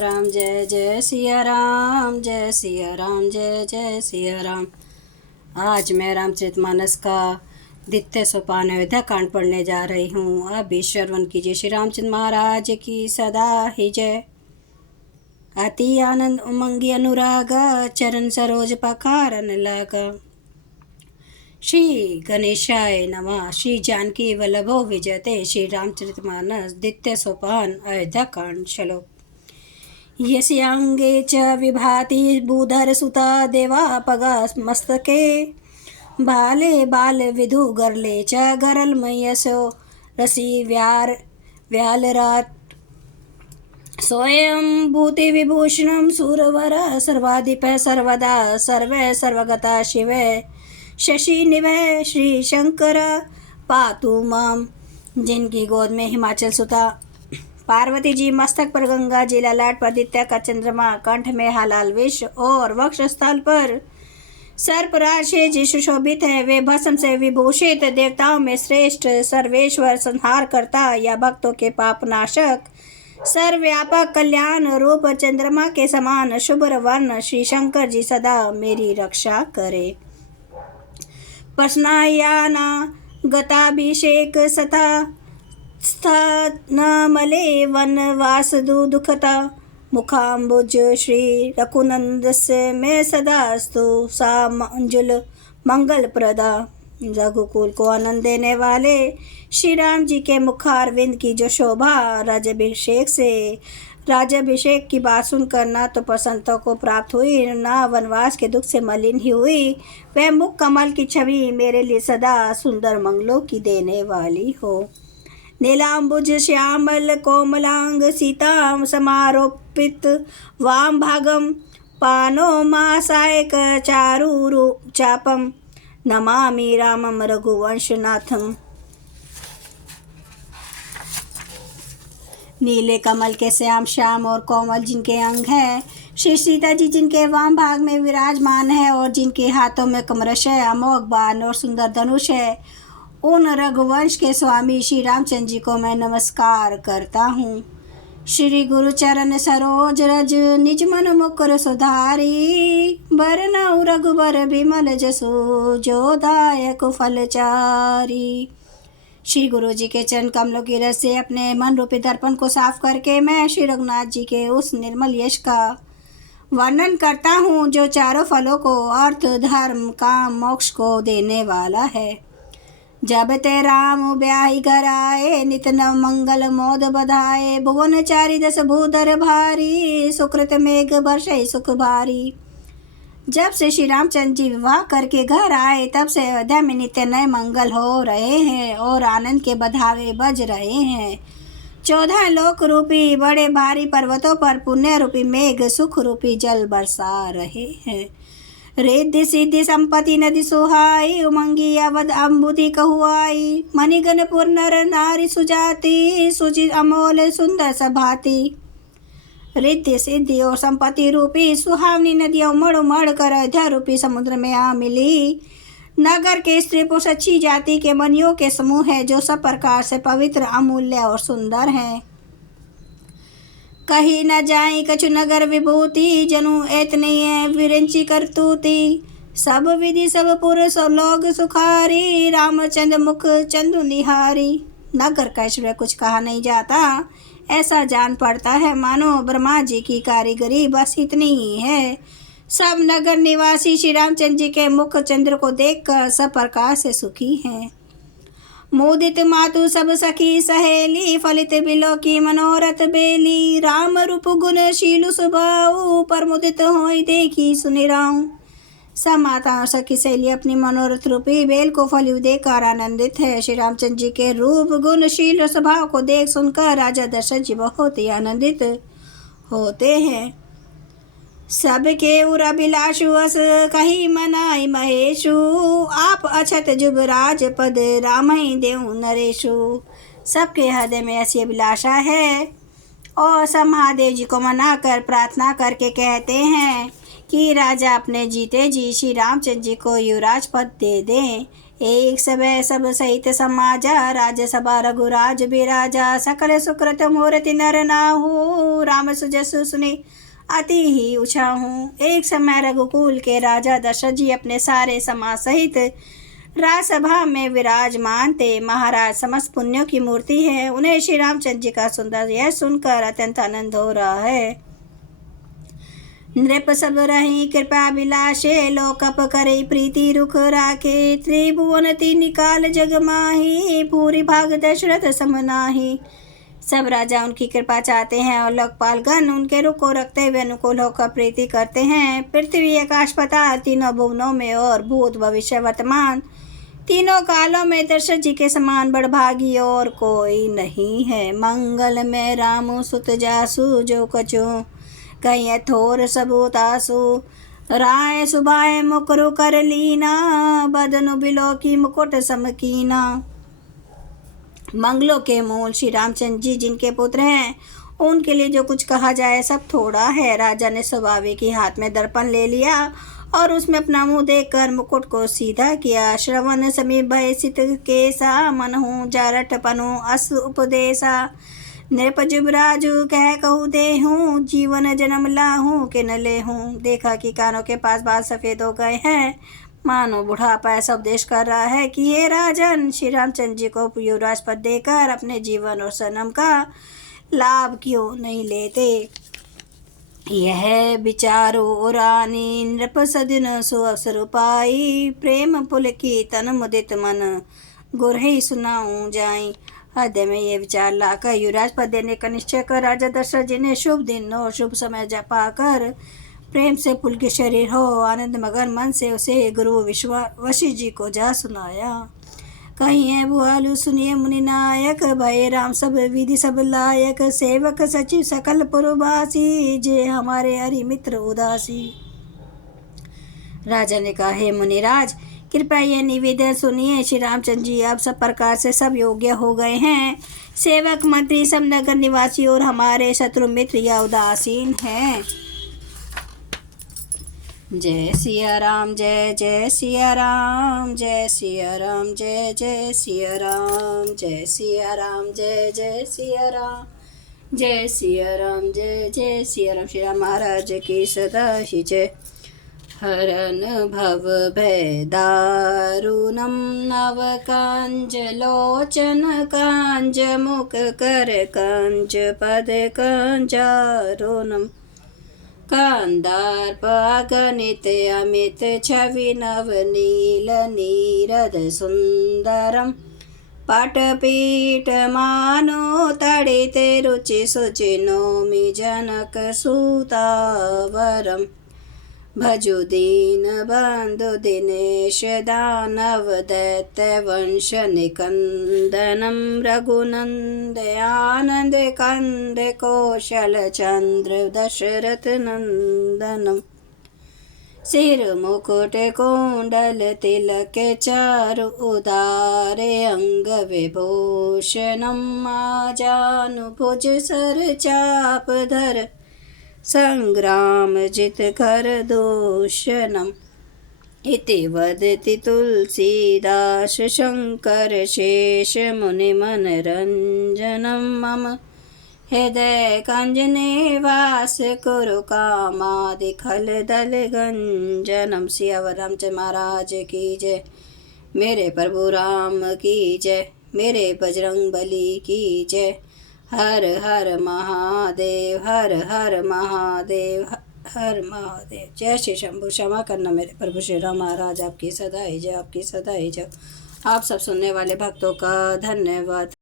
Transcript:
राम जय जय सिया राम, जय सिया राम, जय जय सिया राम। आज मैं रामचरितमानस का द्वितीय सोपान अयोध्या कांड पढ़ने जा रही हूँ। आप भी श्रवण कीजिए। श्री रामचंद्र महाराज की सदा ही जय। अति आनंद उमंगी अनुराग, चरण सरोज पखारन लगा। श्री गणेशाय नमः। श्री जानकी वल्लभो विजयते। श्री रामचरितमानस द्वितीय सोपान अयोध्या कांड। चलो। यस्यांगे च विभाति भूधरसुता देवापगमस्तके, बाले बालविधु गर्ले च गरलमयसो रसि व्यालराट। स्वयं भूतिविभूषणं सुरवर सर्वाधिपः सर्वदा सर्वे सर्वगता शिवे शशिनिभः श्रीशंकर पातु माम। जिनकी गोद में हिमाचल सुता पार्वती जी, मस्तक पर गंगा जी, ललाट पर आदित्य का चंद्रमा, कंठ में हलाल विष और वक्ष स्थल पर सर्पराज जी सुशोभित है। वे भस्म से विभूषित, देवताओं में श्रेष्ठ, सर्वेश्वर, संहार करता या भक्तों के पाप नाशक, सर्वव्यापक, कल्याण रूप चंद्रमा के समान शुभ्र वर्ण श्री शंकर जी सदा मेरी रक्षा करे। प्रश्नायाना गताभिषेक सता स्थानमले वनवासदु दुखता, मुखाम्बुज श्री रघुनंदस्य में सदास्तु सा मंजुल मंगल प्रदा। रघुकुल को आनंद देने वाले श्री राम जी के मुखारविंद की जो शोभा राज्याभिषेक की बात सुनकर न तो प्रसन्नता को प्राप्त हुई, न वनवास के दुख से मलिन ही हुई। वह मुख कमल की छवि मेरे लिए सदा सुंदर मंगलों की देने वाली हो। नीलांबुज श्यामल कोमलांग सीता समारोपित वाम भागम, पानो मासायक चारु चापम, नमामि रामम रघुवंशनाथम। नीले कमल के श्याम और कोमल जिनके अंग है, श्री सीता जी जिनके वाम भाग में विराजमान है और जिनके हाथों में कमरश है, अमोघ बाण और सुंदर धनुष है, उन रघुवंश के स्वामी श्री रामचंद्र जी को मैं नमस्कार करता हूँ। श्री गुरु चरण सरोज रज निज मन मुकुर सुधारी, बरनउँ रघुबर बिमल जसु जो दायक फलचारी। श्री गुरु जी के चरण कमलों की रस से अपने मन रूपी दर्पण को साफ करके मैं श्री रघुनाथ जी के उस निर्मल यश का वर्णन करता हूँ जो चारों फलों को, अर्थ धर्म काम मोक्ष को देने वाला है। जब ते राम ब्याही घर आए, नित नव मंगल मोद बधाए, भुवन चारि दस भूधर भारी, सुकृत मेघ बरसै सुख भारी। जब से श्री रामचंद्र जी विवाह करके घर आए, तब से अयोध्या में नित्य नए मंगल हो रहे हैं और आनंद के बधावे बज रहे हैं। 14 लोक रूपी बड़े भारी पर्वतों पर पुण्य रूपी मेघ सुख रूपी जल बरसा रहे हैं। रिद्धि सिद्धि संपत्ति नदी सुहाई, उमंगी अवध अम्बुधि कहुआई, मणिगणपुर नर नारी सुजाति, सुचित अमोल सुंदर सभाति। रिद्धि सिद्धि और संपत्ति रूपी सुहावनी नदियां उमड़ उमड़ कर अयोध्या रूपी समुद्र में आ मिली। नगर के स्त्री पुरुष अच्छी जाति के मनियों के समूह है, जो सब प्रकार से पवित्र, अमूल्य और सुंदर हैं। कहीं न जाए कछु नगर विभूति, जनु एतनीय विरंची करतूती। सब विधि सब पुरुष और लोग सुखारी, रामचंद्र मुख चंदु निहारी। नगर का ऐश्वर्य कुछ कहा नहीं जाता, ऐसा जान पड़ता है मानो ब्रह्मा जी की कारीगरी बस इतनी ही है। सब नगर निवासी श्री रामचंद्र जी के मुख चंद्र को देखकर सब प्रकार से सुखी हैं। मोदित मातु सब सखी सहेली, फलित बिलो की मनोरथ बेली। राम रूप गुण शीलु स्वभाव, प्रमुदित होई देखी सुनि राम। सब माता और सखी सहेली अपनी मनोरथ रूपी बेल को फली देखकर आनंदित है। श्री रामचंद्र जी के रूप गुण शील स्वभाव को देख सुनकर राजा दशरथ जी बहुत ही आनंदित होते हैं। सबके उर अभिलाषु अस कही मनाई महेशु, आप अछत जुबराज पद रामहि देव नरेशु। सबके हृदय में ऐसी अभिलाषा है और सब महादेव जी को मनाकर प्रार्थना करके कहते हैं कि राजा अपने जीते जी श्री रामचंद्र जी को युवराज पद दे दें। एक समय सब सहित समाजा, राज्यसभा रघुराज बिराजा। सकल सुकृत मूर्ति नर नाहु, राम सुजसु सुने अति ही उछाहूँ। एक समय रघुकुल के राजा दशरथ जी अपने सारे समाज सहित राजसभा में विराजमान थे। महाराज समस्त पुण्यों की मूर्ति है, उन्हें श्री रामचंद्र जी का सुंदर यह सुनकर अत्यंत आनंद हो रहा है। नृप सब रही कृपा विलासे, लोकप करे प्रीति रुख राखे। त्रिभुवन निकाल जग माही, पूरी भाग दशरथ सम नाही। सब राजा उनकी कृपा चाहते हैं और लोकपालगण उनके रुख को रखते हुए अनुकूल होकर प्रीति करते हैं। पृथ्वी आकाश पाताल तीनों भुवनों में और भूत भविष्य वर्तमान तीनों कालों में दशरथ जी के समान बड़भागी और कोई नहीं है। मंगल में रामु सुत जासु, जो कछु कहीं थोर सबूतासु। राय सुबाय मुकरु कर लीना, बदनु बिलो की मुकुट समकीना। मंगलों के मूल श्री रामचंद्र जी जिनके पुत्र हैं, उनके लिए जो कुछ कहा जाए सब थोड़ा है। राजा ने स्वाभाविक ही हाथ में दर्पण ले लिया और उसमें अपना मुंह देखकर मुकुट को सीधा किया। श्रवण समीप भय सित केसा, मन हूँ जारठ पनु अस उपदेशा। नृप जुबराजु कह कहू दे हूँ, जीवन जन्म लाहूँ कि न ले हूँ। देखा कि कानों के पास बाल सफ़ेद हो गए हैं, मानो बुढ़ापा ऐसा उपदेश कर रहा है कि हे राजन, श्री रामचंद्र जी को युवराज पद देकर अपने जीवन और जन्म का लाभ क्यों नहीं लेते। यह विचारो रानी नृप सदिन सुअवसर पाई, प्रेम पुल की तन मुदित मन गुरहि सुनाऊं जाई। हृदय में ये विचार लाकर युवराज पद देने का निश्चय कर राजा दशरथ जी ने शुभ दिन और शुभ समय पाकर प्रेम से पुलकित शरीर हो आनंद मगन मन से उसे गुरु वशिष्ठ जी को जा सुनाया। कहिए भुआलु सुनिए मुनि नायक, भय राम सब विधि सब लायक। सेवक सचिव सकल पुरवासी, जे हमारे हरि मित्र उदासी। राजा ने कहा, हे मुनिराज, कृपया यह निवेदन सुनिए। श्री रामचंद्र जी अब सब प्रकार से सब योग्य हो गए हैं। सेवक मंत्री सब नगर निवासी और हमारे शत्रु मित्र या उदासीन हैं। जय सिया राम, जय जय सिया राम, जय सिया राम, जय जय सिया राम, जय सिया राम, जय जय सिया राम, जय सिया राम, जय जय सिया राम। श्री राम महाराज की सदा ही जय। हरन भव भय दारुणम, नव कांज लोचन कांज मुख कर कांज पद कांजारुणम। कांदार्प अगणित अमित छवि नव नील नीरद सुंदरम। पटपीठ मानो तड़ित रुचि सुचि नौमि जनक सुतावरम। भजु दीन बंधु दिनेश दानव दैत्य वंश निकंदनम। रघुनंद आनंद कंद कौशल चंद्र दशरथ नंदनम। सिर मुकुट कुंडल तिलक चारु उदारे अंग विभूषणम। आजानुभुज सर चाप धर संग्राम जित कर दूषणम। इति वदति तुलसीदास शंकर शेष मुनि मनरंजनम। मम हृदय कंज निवास कुरु कामादि खल दल गंजनम। सियावर रामचंद्र महाराज की जय। मेरे प्रभु राम की जय। मेरे बजरंग बली की जय। हर हर महादेव, हर हर महादेव, हर महादेव। जय श्री शंभु। क्षमा करना मेरे प्रभु श्री राम महाराज, आपकी सदा ही जय, आपकी सदा ही जय। आप सब सुनने वाले भक्तों का धन्यवाद।